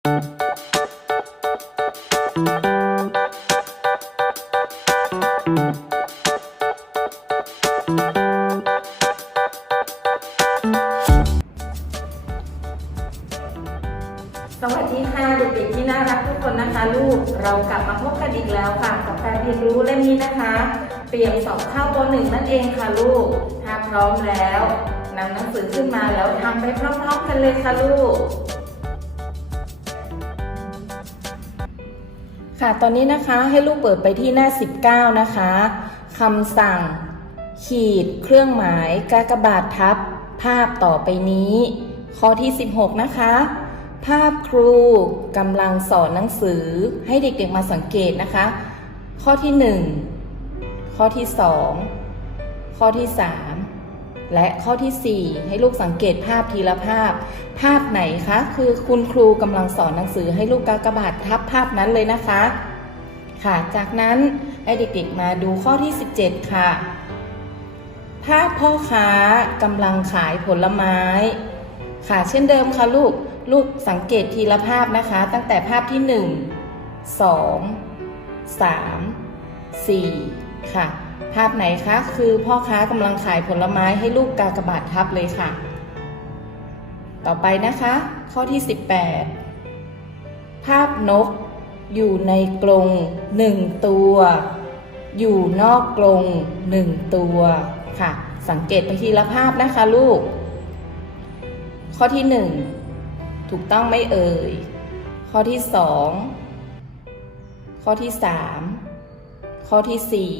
สวัสดีค่ะเด็กๆที่น่ารักทุกคนนะคะ ลูกเรากลับมาพบกันอีกแล้วค่ะ กับการเรียนรู้เล่มนี้นะคะ เตรียมสอบเข้าปหนึ่งนั่นเองค่ะลูกถ้าพร้อมแล้วนำหนังสือขึ้นมาแล้วทำไปพร้อมๆกันเลยค่ะลูก ค่ะตอนนี้นะคะให้ลูกเปิดไปที่หน้า 19 นะคะคำสั่ง ขีด เครื่องหมายกากบาททับ ภาพต่อไปนี้ ข้อที่ 16 นะคะ ภาพครูกำลังสอนหนังสือให้เด็กๆมาสังเกตนะคะ ข้อที่ 1 ข้อที่ 2 ข้อที่ 3 และข้อที่ 4 ให้ลูกสังเกตภาพทีละภาพ ภาพไหนคะ คือคุณครูกำลังสอนหนังสือให้ลูกกากบาททับภาพนั้นเลยนะคะ ค่ะ จากนั้นให้เด็กๆมาดูข้อที่ 17 ค่ะ ภาพพ่อค้ากำลังขายผลไม้ ค่ะ เช่นเดิมค่ะลูก ลูกสังเกตทีละภาพนะคะ ตั้งแต่ภาพที่ 1 2 3 4 ค่ะ ภาพไหนคะ คือพ่อค้ากำลังขายผลไม้ให้ลูกกากบาททับเลยค่ะ ต่อไปนะคะ ข้อที่ 18 ภาพนกอยู่ในกรงหนึ่งตัว อยู่นอกกรงหนึ่งตัวค่ะ สังเกตไปทีละภาพนะคะลูก ข้อที่หนึ่งถูกต้องไม่เอ่ย ข้อที่สองข้อที่สามข้อที่สี่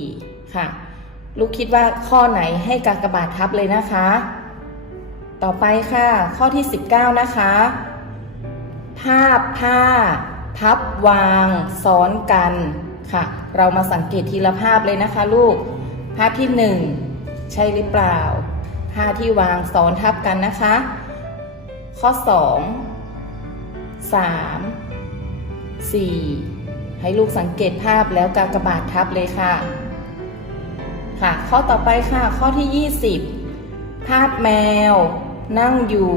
ค่ะ ลูกคิดว่าข้อไหนให้กากบาททับเลยนะคะ ต่อไปค่ะ ข้อที่ 19 นะคะ ภาพผ้าพับวางซ้อนกันค่ะ เรามาสังเกตทีละภาพเลยนะคะ ลูก ภาพที่ 1 ใช่หรือเปล่า ผ้าที่วางซ้อนทับกันนะคะ ข้อ 2 3 4 ให้ลูกสังเกตภาพแล้วกากบาททับเลยค่ะ ค่ะ ข้อต่อไปค่ะ ข้อที่ 20 ภาพแมว นั่งอยู่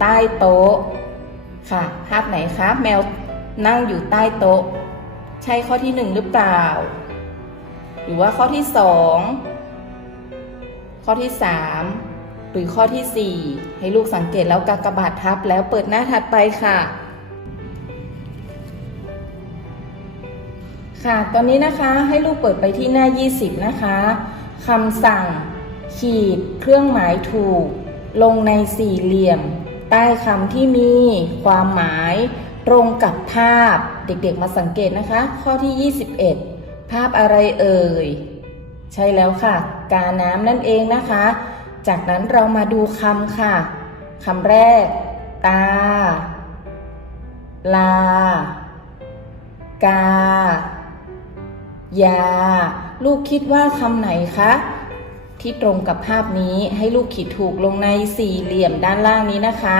ใต้โต๊ะ ค่ะ ภาพไหนคะ แมวนั่งอยู่ใต้โต๊ะ ใช่ข้อที่หนึ่งหรือเปล่า หรือว่าข้อที่สองข้อที่สามหรือข้อที่สี่ให้ลูกสังเกตแล้วกากบาททับแล้วเปิดหน้าถัดไปค่ะค่ะ ตอนนี้นะคะให้ลูกเปิดไปที่หน้า 20 นะคะ คำสั่ง ขีด เครื่องหมายถูก ลงในสี่เหลี่ยม ใต้คำที่มี ความหมาย ตรงกับภาพ เด็กๆมาสังเกตนะคะ ข้อที่ 21 ภาพอะไรเอ่ย ใช่แล้วค่ะ กาน้ำนั่นเองนะคะ จากนั้นเรามาดูคำค่ะคำแรก ตา ลา กา ยา ลูกคิดว่าคำไหนคะ ที่ตรงกับภาพนี้ให้ลูกขีดถูกลงในสี่เหลี่ยมด้านล่างนี้นะคะ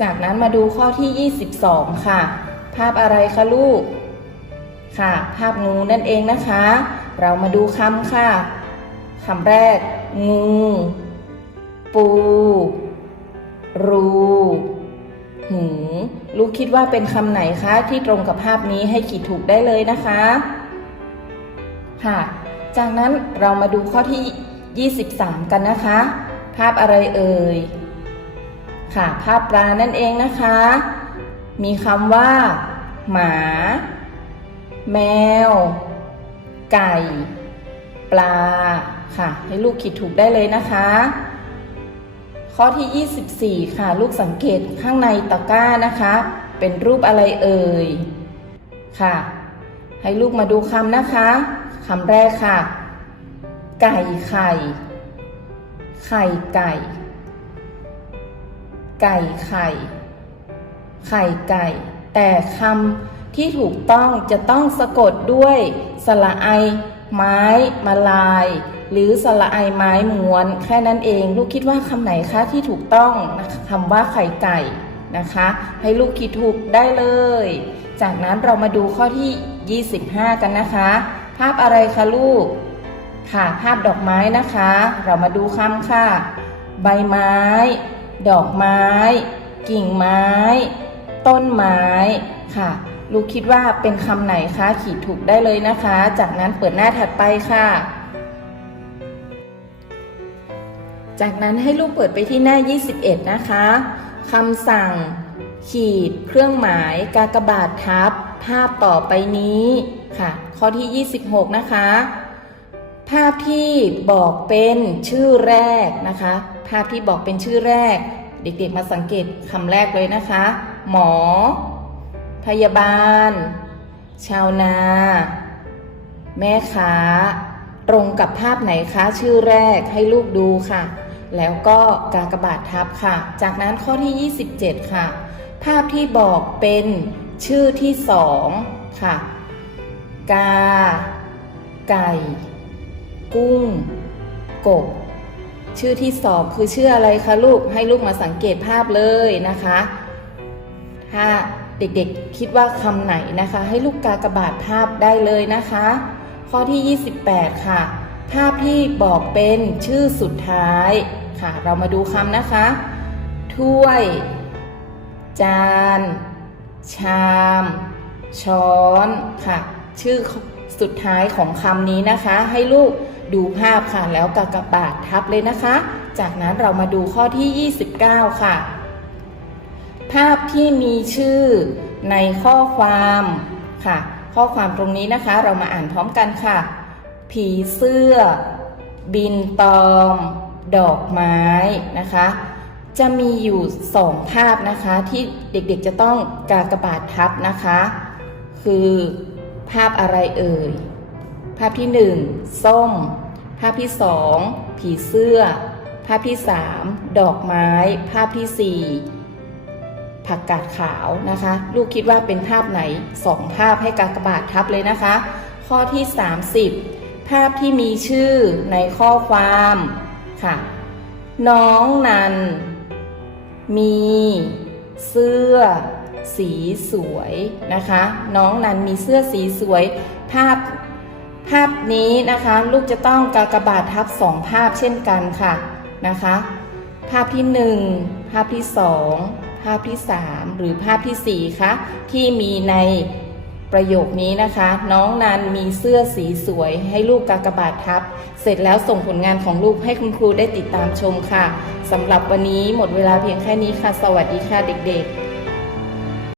จากนั้นมาดูข้อที่ 22 ค่ะ ภาพอะไรคะลูก ค่ะ ภาพงูนั่นเองนะคะ เรามาดูคำค่ะคำแรก งู ปู รูหูลูกคิดว่าเป็นคำไหนคะ ที่ตรงกับภาพนี้ให้ขีดถูกได้เลยนะคะ ค่ะ จากนั้นเรามาดูข้อที่ 23 กันนะคะ ภาพอะไรเอ่ย ค่ะ ภาพปลานั่นเองนะคะ มีคำว่า หมา แมว ไก่ ปลา ค่ะ ให้ลูกคิดถูกได้เลยนะคะ ข้อที่ 24 ค่ะ ลูกสังเกตข้างในตะกร้านะคะ เป็นรูปอะไรเอ่ย ค่ะ ให้ลูกมาดูคำนะคะ คำแรกค่ะ ไก่ไข่ ไข่ไก่ ไก่ไข่ ไข่ไก่ แต่คำที่ถูกต้องจะต้องสะกดด้วยสระไอ ไม้มาลาย หรือสระไอไม้ม้วน แค่นั้นเอง ลูกคิดว่าคำไหนคะที่ถูกต้องนะคะคำว่าไข่ไก่นะคะ ให้ลูกคิดถูกได้เลย จากนั้นเรามาดูข้อที่ 25 กันนะคะ ภาพอะไรคะลูก ค่ะ ภาพดอกไม้นะคะ เรามาดูคำค่ะ ใบไม้ ดอกไม้ กิ่งไม้ ต้นไม้ค่ะ ลูกคิดว่าเป็นคำไหนคะ ขีดถูกได้เลยนะคะ จากนั้นเปิดหน้าถัดไปค่ะ จากนั้นให้ลูกเปิดไปที่หน้า 21 นะคะคำสั่ง ขีด เครื่องหมาย กากบาททับ ภาพต่อไปนี้ ค่ะ ข้อที่ 26 นะคะ ภาพที่บอกเป็นชื่อแรกนะคะ ภาพที่บอกเป็นชื่อแรก เด็กๆมาสังเกตคำแรกเลยนะคะ หมอ พยาบาล ชาวนา แม่ค้า ตรงกับภาพไหนคะชื่อแรกให้ลูกดูค่ะ แล้วก็กากบาททับค่ะ จากนั้นข้อที่ 27 ค่ะ ภาพที่บอกเป็นชื่อที่สองค่ะ กา ไก่ กุ้ง กบ ชื่อที่สองคือชื่ออะไรคะลูก ให้ลูกมาสังเกตภาพเลยนะคะ ถ้าเด็กๆคิดว่าคำไหนนะคะ ให้ลูกกากระบาทภาพได้เลยนะคะ ข้อที่ 28 ค่ะ ภาพที่บอกเป็นชื่อสุดท้ายค่ะ เรามาดูคำนะคะ ถ้วย จาน ชาม ช้อนค่ะ ชื่อสุดท้ายของคำนี้นะคะ ให้ลูกดูภาพค่ะแล้วกากบาททับเลยนะคะ จากนั้นเรามาดูข้อที่ 29 ค่ะ ภาพที่มีชื่อในข้อความค่ะ ข้อความตรงนี้นะคะ เรามาอ่านพร้อมกันค่ะ ผีเสื้อ บินตอม ดอกไม้นะคะ จะมีอยู่สองภาพนะคะ ที่เด็กๆจะต้องกากบาททับนะคะ คือ ภาพอะไรเอ่ย ภาพที่หนึ่งส้ม ภาพที่สองผีเสื้อ ภาพที่สามดอกไม้ ภาพที่สี่ผักกาดขาวนะคะ ลูกคิดว่าเป็นภาพไหนสองภาพให้กากบาททับเลยนะคะ ข้อที่ 30 ภาพที่มีชื่อในข้อความค่ะ น้องนัน มี เสื้อ สีสวยนะคะ น้องนันมีเสื้อสีสวย ภาพภาพนี้นะคะ ลูกจะต้องกากบาททับสองภาพเช่นกันค่ะนะคะ ภาพที่หนึ่งภาพที่สองภาพที่สามหรือภาพที่สี่คะที่มีในประโยคนี้นะคะ น้องนันมีเสื้อสีสวย ให้ลูกกากบาททับ เสร็จแล้วส่งผลงานของลูกให้คุณครูได้ติดตามชมค่ะสำหรับวันนี้หมดเวลาเพียงแค่นี้ค่ะ สวัสดีค่ะเด็กๆ